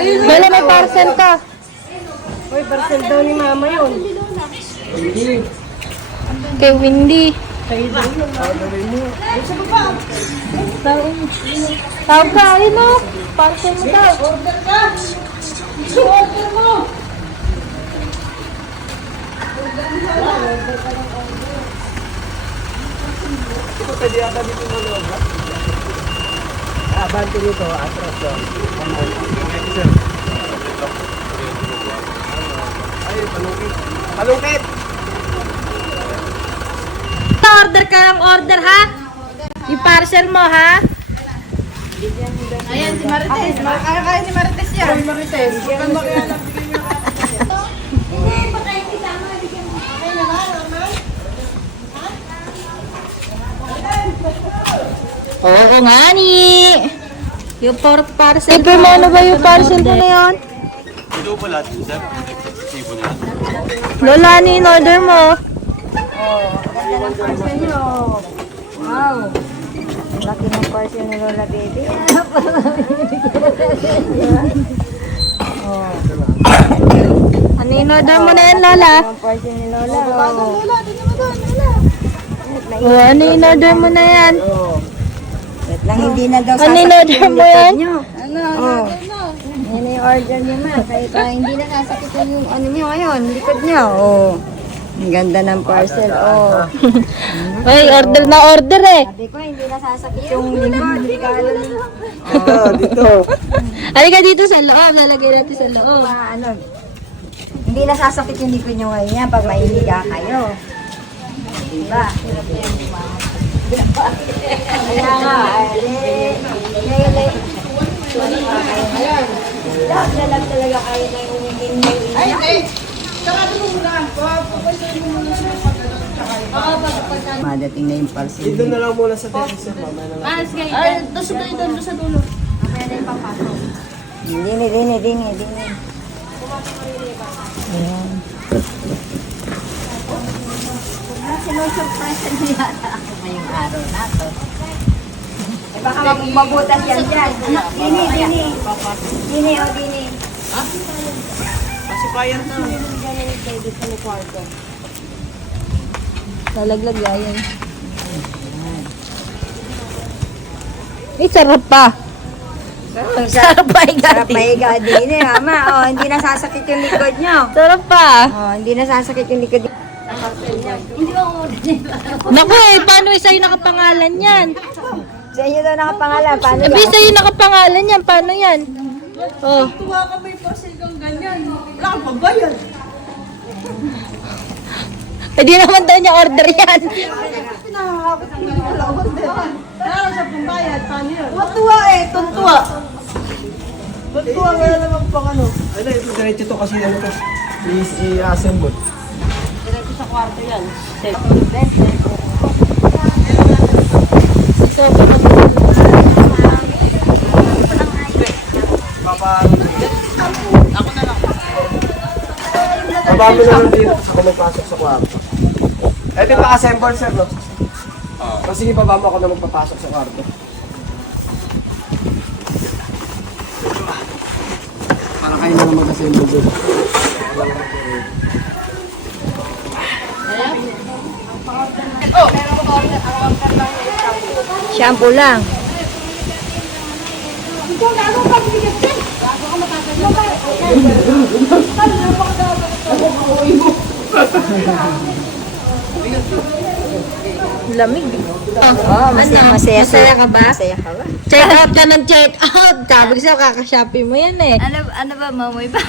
Lola, may parcel ka. Uy, parcel daw ni mama yun. Kay Windy. Tawag ka, ayun o. Parcel mo daw. Order ka! Order mo! Ito pwede yata dito na loob, ha? Abante dito, atras doon. Ay, palungkit. Palungkit! Order ka ng order, ha? Yung parcel mo, ha? Ayan, si Marites. Kaya si Marites yan. Ay, Marites. Huwag kang makialam. Oo nga ni. Yung parcel mo. Ano ba yung parcel mo na yun? Ito pala, sir. Tipo na. Lola, ano yung order mo? Ganda ng parcel nyo. Wow. Laki ng parcel ni Lola Baby. Ano yung order mo na yan, Lola? Ang parcel ni Lola. Lola, dito mo doon, Lola. Oo, ano yung order mo na yan? Wait lang, hindi na daw Ano yung order mo yan? Ano? Yan na yung order niyo, ma. Kaya hindi na sasakit yung ano niyo ngayon, likod niyo. Oh. Ang ganda ng parcel, oh. Uy, order na order eh. Sabi ko, hindi na sasakit yung likod. Hindi ka alam yung... Dito, dito. Halika dito sa loob. Lalagay natin sa loob. Ano, hindi na sasakit yung likod niyo ngayon yan pag mahihiga kayo. Diba? Kaya nga, lahat talaga kayo na yung umingin. Ay, sarado mo muna. Papapasin mo muna siya pag madating na yung parcel. Dito na lang muna sa table, sir. Mamaya na lang. Ay, doon sa dulo. Mamaya na yung papasok. Dini. Ayan. Sinusurpresa niya yata ako ngayong araw na to. Eh baka mabutas yan dyan. Dini. Dini. Pasipayan na. Lalaglag yan. Eh, sarap pa. Sarap pa Sarap mahiga din eh, mama. Oh, hindi na sasakit yung likod nyo. Sarap pa. Oh, hindi na sasakit yung likod. Naku eh, paano sa'yo nakapangalan yan? Sa inyo daw nakapangalan. Paano Sabi sa'yo nakapangalan yan, paano yan? Oh. Tuwa ka may parcel kang ganyan. Wala kang pagbayad. Eh di naman daw niya order yan. Pinakakapit mo yung wala order. Wala siya pambayad. Paano yun? Matuwa eh. Tuntua. Tuntua. Wala naman pang ano. Ano, ito diretso to kasi ano to. I-assemble. Diretso sa kwarto yan. So, Baba mo naman dito sa kung magpasok sa kwarto. Ito yung pa-assemble, sir, no? O sige, baba mo ako na magpapasok sa kwarto. Para kayo na mag-assemble doon. Shampoo lang. lamig. Oh, masaya ka ba? Masaya ka ba? Check out ka ng check out. Sabi ko sa'yo, kakashopee mo yan eh. Ano ba, mamoy ba?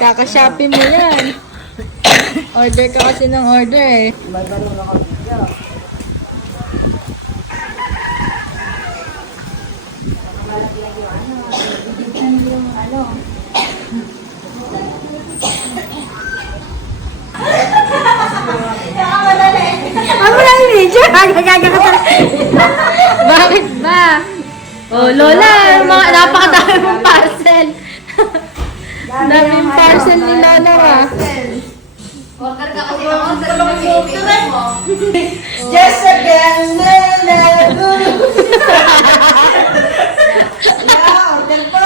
Kakashopee mo yan. Order ka kasi ng order eh. Ano na yung video? Bakit ba? Oh, Lola, mga napakadami mong parcel. Daming parcel ni Lola ah. Order ka kasi ng order ng order mo. Just again, order po!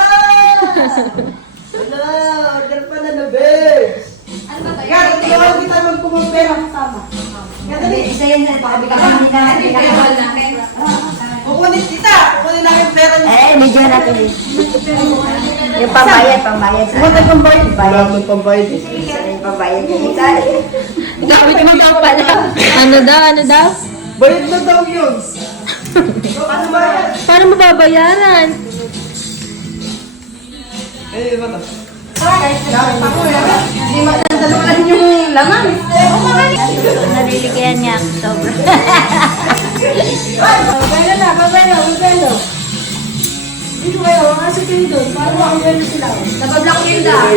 Order pa na bes. Ano ba tayo? Yan, tingnan kita magpumapera. Isa yan na, baka bigyan ka namin Kukunin kita. Kukunin na yung pera niya. Eh, medyo natin eh. Yung pambayad. Kukunin pang bayad. Wala akong pambayad. Isa na yung pambayad niya. Gamit mo daw pala. Ano daw? Bayad na daw yun. Ano ba yan? Paano mababayaran? Eh, ba ito? Hindi matandaan yung laman. Naliligyan niya ako sobra. Magkano. Dito kayo, kasi kayo doon. Paano makagano sila? Nabablock yun daw.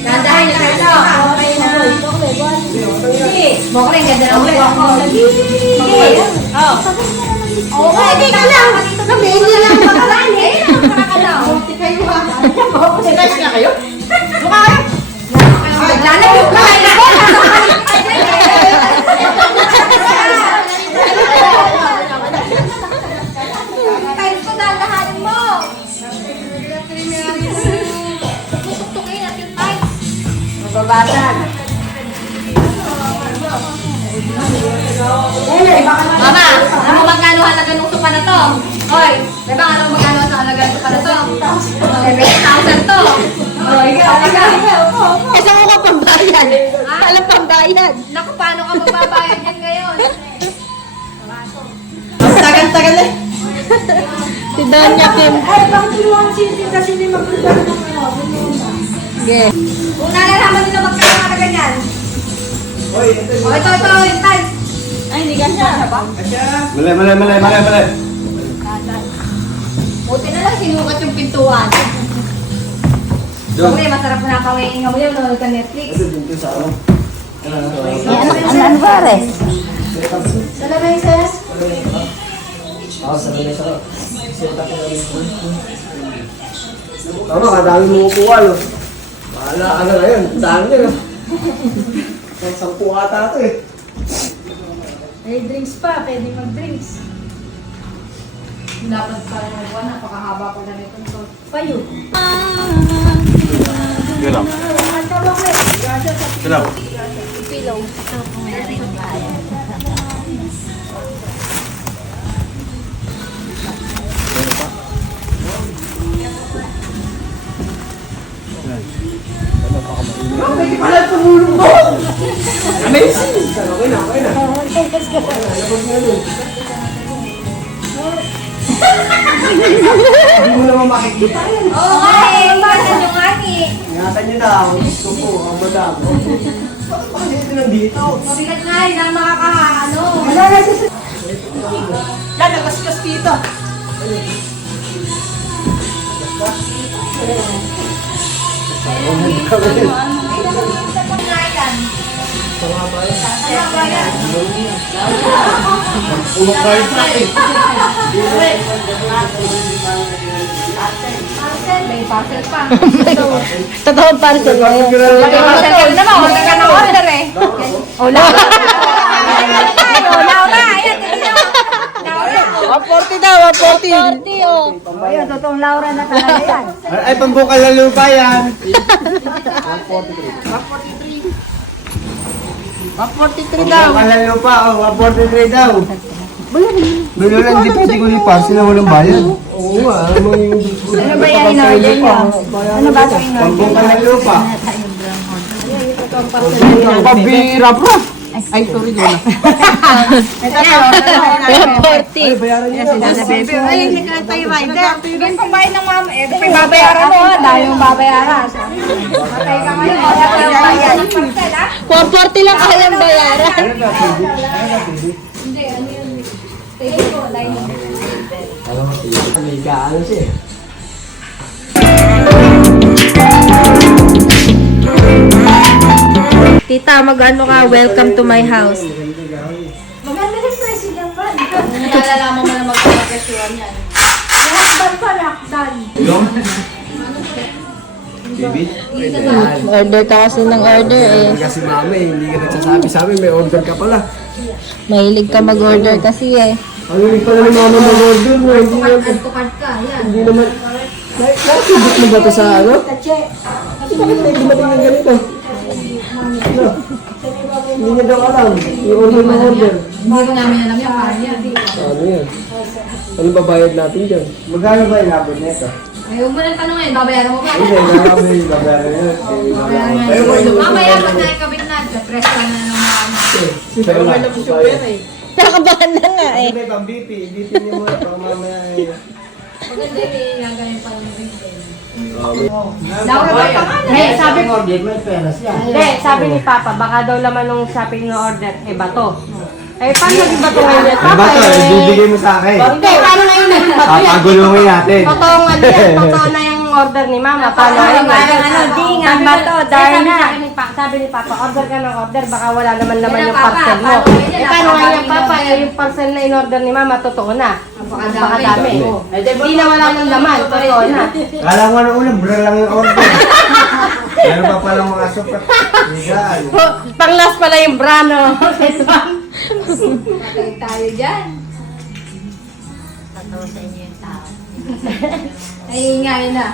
Dandahan na kayo. Okay na. Sige. Bokre, ganda na ulit. Sige. Oh. Okay, dito lang. Kami, hindi lang makaraan eh. Ayun lang, makakalaw. Kayo ha. Sinayos nga kayo? Mukha kayo. Naglalagay pa kayo. Times ko dalahanin mo. Tutukin at yung times. Mababasag. Mama, alam mo magkano halaga ng sopa na to? Hoy, diba alam mo magkano sa halaga ng sopa na to? 7,000 to. Oh, ikaw. Kasi ako ka pambayad. Alam pambayad. Naku, paano ka magbabayad yan ngayon? Tagal-tagal eh. Si Donya Kim. Ay, bakit tulungan sisi kasi hindi magpunta ng ano? Sige. Kung nalalaman nila magkano halaga niyan. Hoy, ito Oh, ito, yung times. Ay, hindi ka siya. Malay. Buti na lang sinukat yung pintuan. Okay, masarap na pawiin mo yun. Nanonood ka Netflix. Dito sa ano? Ano ba rin? Talaga yung sis? Ako sa nila sa tama, kadami mo upuan. No? Bahala ka na ngayon. Dami nyo. No? Kahit 10 ata ito eh. May drinks pa, pwede mag-drinks. Dapat pa rin nagawa. Napakahaba ko na nito. Payo. Gano'n. Gano'n. Pwede pala tumulong mo! Amazing! Okay na. Hindi mo naman makikita yan. Oo nga eh. Ingatan nyo nga eh. Ingatan nyo na. Ang gusto ko, ang madam. Bakit pa kasi ito nandito? Mabigat nga eh. Na makakaano. Yan, nakaskas kita. Kumakain sa akin. Parcel. May parcel pa. Totoong parcel mo yun. May parcel ka naman. Huwag ka na order eh. Wala. Nauna. Ayan. Nauna. 140 daw, 140. 140 oh. Ayun, totoong Laura na talaga yan. Ay, pambukal na lupa yan. 143 daw. Pambukal na lupa, 143 daw. Bilo lang, di pwede ko lipasin na walang bayan. Oo nga, ano yung gusto ko. Ano ba yan in-order niyo? Ano ba ito in-order? Pambukal na lupa. Pabira, bro. Ay, sorry, Lola. 140. Bayaran niyo na. Ay, hindi ka tayo rider. Yung pambayad ng mama, eh, may babayaran mo, dahil yung babayaran. Matay ka ngayon, kaya pa yung bayad ng parcel, ha? 140 lang kayang bayaran. Hindi, ano yun? Tingin ko, dahil Alam mo, may gaano siya eh. Tita, mag-ano ka? Welcome to my house. Maganda si President Van. nalalaman mo na magkakapresyuhan yan. Lakdan pa, lakdan. Baby? Order ka kasi ng order eh. Kasi mama eh, hindi ka nagsasabi sa amin, may order ka pala. Mahilig ka mag-order kasi eh. Ano yung pala ni mama mag-order mo? Hindi naman. Add to cart ka, yan. Hindi naman. Nakikibot mo ba ito sa ano? Bakit may dumating ng ganito? Ano? Hindi niya daw alam. Yung order ng order. Hindi ko namin alam yung kaya yan. Ano yan? Anong babayad natin dyan? Magkano ba yung labot nito? Ayaw mo nang tanongin, babayaran mo ba? Hindi, nakakamay yung babayaran yun. Pero mo yung Mamaya pag nakikabit na, press ka na ng mga Pero may tapos yung pera eh. Nakabahan na nga eh. May pang BP. BP niyo muna pang mamaya eh. maganda yung gagawin pa ng retail. Laura ba pangalan? Eh, sabi Hindi, sabi ni Papa, baka daw laman nung shopping na order, eh bato. Eh, paano naging bato ngayon? Papa, Ibibigay mo sa akin. Hindi, paano ngayon naging bato yan? Papagulungin natin. Totoo nga yan, totoo na yung order ni Mama. Paano ngayon? Parang ano, dingan ba to? Darna. Sabi ni Papa, order ka ng order, baka wala naman laman Yan yung ang Papa, parcel mo. paano ngayon? Eh, paano nga yan, Papa? Eh, yung parcel na in-order ni Mama, totoo na. Napakadami. Hindi na wala ng laman, totoo na. Kala mo na ulam, bro lang yung order. Meron pa palang mga supat. Higaan. Pang-last pala yung brano. Patay tayo dyan. Totoo sa inyo yung tao. Ay, ingay na.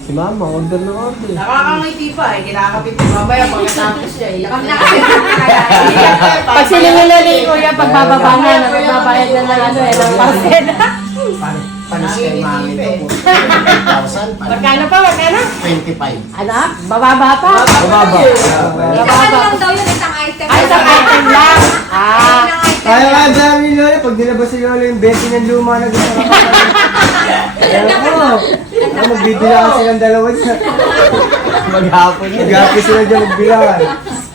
Si Mama, order na order. Nakakangiti pa eh, kinakapit ko mamaya pagkatapos siya eh. Kami nakapit na kaya. Pag sinilala ni Kuya, pagbababa na, nagbabayad na ng ano eh, ng parcel. Panis kay mami ito po. 20,000. Magkano pa, magkano? 25. Anak, bababa pa. Bababa. Isang ano lang daw yun, isang item. Ay, isang item lang. Ah. Isang item. Kaya nga dami ni Lola, pag nilabas si Lola yung 20 ng luma na gusto ka. Kaya po, magbibilangan silang dalawa dyan. Maghapon yun. Maghapon sila dyan magbilangan.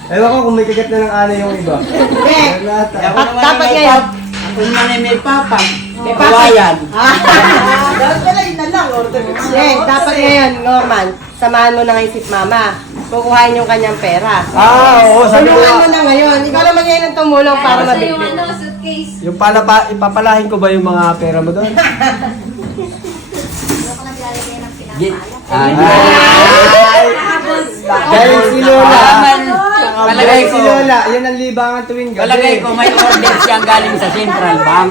Ewan ko kung may kagat na ng ana yung iba. Lahat. Dapat ngayon. Kung manay may papa, May papa. kawayan. Dapat pala yun na lang, order mo. Eh, dapat ngayon, Norman, samahan mo na ngayon si Mama. Kukuhain yung kanyang pera. Oo, sabi ko Tulungan mo na ngayon. Ikaw naman ngayon ang tumulong para Sa yung mabigyan. ano, suitcase. yung ipapalahin ko ba yung mga pera mo doon? Galing si Lola. Galing si Lola. Yan ang libangan tuwing gabi. Palagay ko may order siyang galing sa Central Bank.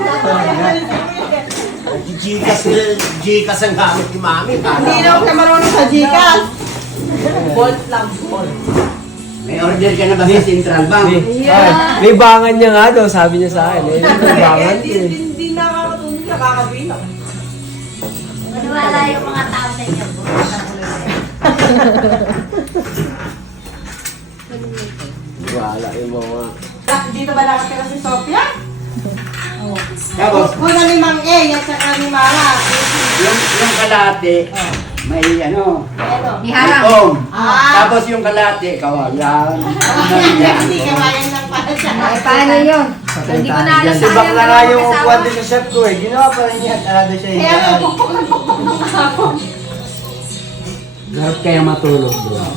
Gcash ang gamit ni mami. Hindi na ako marunong sa Gcash. May order ka na ba sa Central Bank? Ay, libangan niya nga daw, sabi niya sa akin. Eh, libangan ko eh. Hindi nakakatulog, nakakabilang. Maniwala yung mga tao sa inyo. Wala yung mga... Dito ba nakatira si Sophia? Tapos, Kuna ni Mang E, yan sa ni Mama. yung kalate, may ano, May harang. om. Tapos yung kalate, kawayan. Hindi kawayan lang pala siya. Ay, paano yun? Hindi ko na alam Sibak na nga yung upuan din sa chef ko eh. Ginawa pa rin niya. Arado siya Kaya higaan. Garap kaya matulog doon.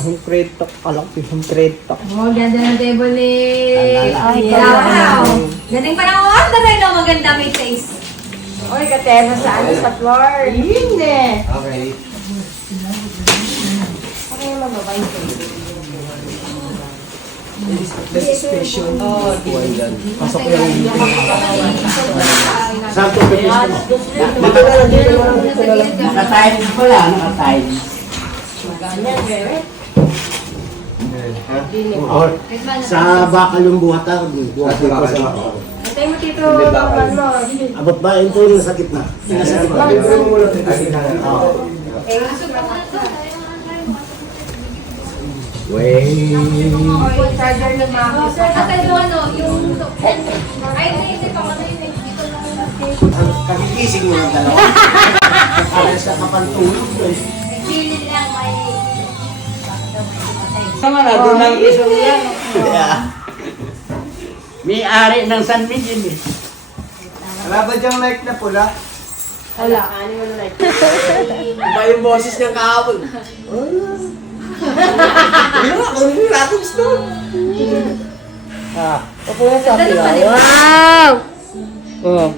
Yung crate talk. Alak ko yung crate talk. Oh, ganda ng table ni... Ay, Wow. Galing pa ng order eh, no? Maganda may taste. Oy, katero sa ano sa floor. Yun eh. Okay. Okay, mababay ko. This special. Oh, dyan. Pasok yung... Saan ko pwede mo? Dito na lang, dito na lang, dito na lang. Nakatimes ko lang, nakatimes. Or sa bakal yung buhata. Buhata ko sa bakal. Antay mo dito, Norman mo. Abot ba? Ito yung nasa gitna. Nasa gitna. Wait. Charger ng Mama. At ano, yung... Ay, naisip ako na yun. Dito lang natin. Kagigising mo ng dalawa. Alas ka kapantulog. Feeling lang may... Naman na, doon ang iso niya. May ari ng San Miguel eh. Wala ba diyang mic na pula? Wala, ano mo na Iba yung boses niyang kahapon. Ano nga, kung hindi natin gusto. Ah, Opo na sa Ganda naman eh. Wow! Oh.